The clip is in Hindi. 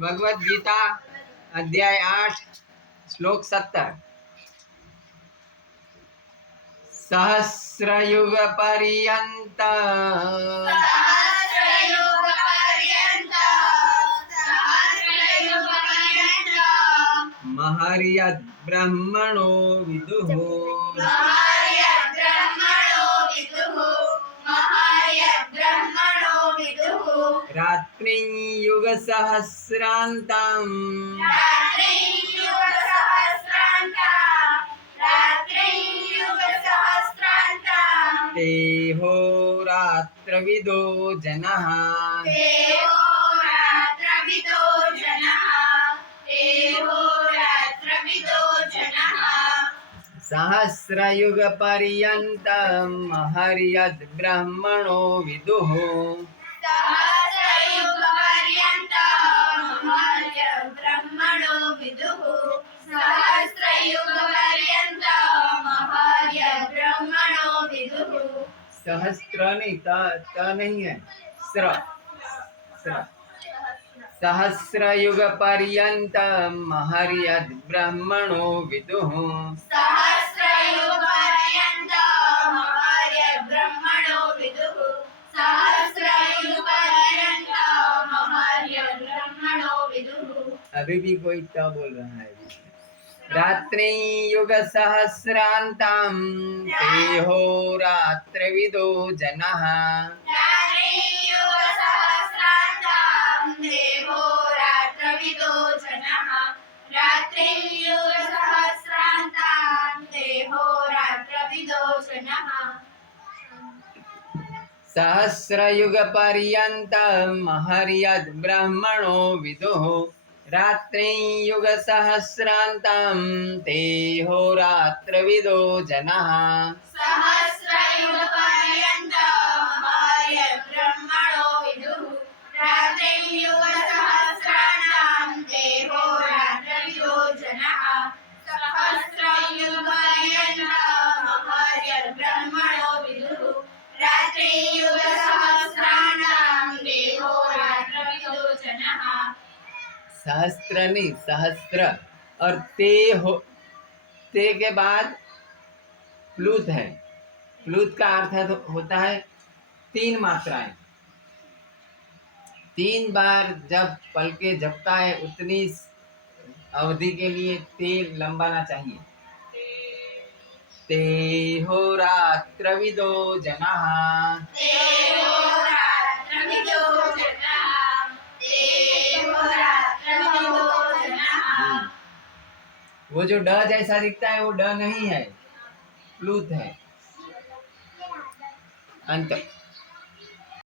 भगवद गीता अध्याय 8 श्लोक 70। सहस्रयुग पर्यंत महर्यद् ब्रह्मणो विदुः रात्रिं युग सहस्रान्तं ते होरात्रविदो जनः सहस्रयुग पर्यन्तं महर्यद् ब्रह्मणो विदुः सहस्त्र नहीं त नहीं है स्र स्र सहस्र युग पर्यंत महर्यद् ब्रह्मणो विदुः अभी भी कोई त बोल रहा है। रात्रि युग सहस्रान्तं ते होरात्रविदो जनः सहस्रयुग पर्यन्तं महर्यद् ब्रह्मणो विदुः रात्रि युग सहस्रान्तं ते होरात्रविदो जनः सहस्त्र नहीं सहस्त्र और ते के बाद प्लुत है। प्लुत का अर्थ होता है तीन मात्राएं। तीन बार जब पल के झपका है उतनी अवधि के लिए ते लंबाना चाहिए। ते होरात्रविदो जनः वो जो ड जैसा दिखता है वो ड नहीं है, प्लुत है। अंत।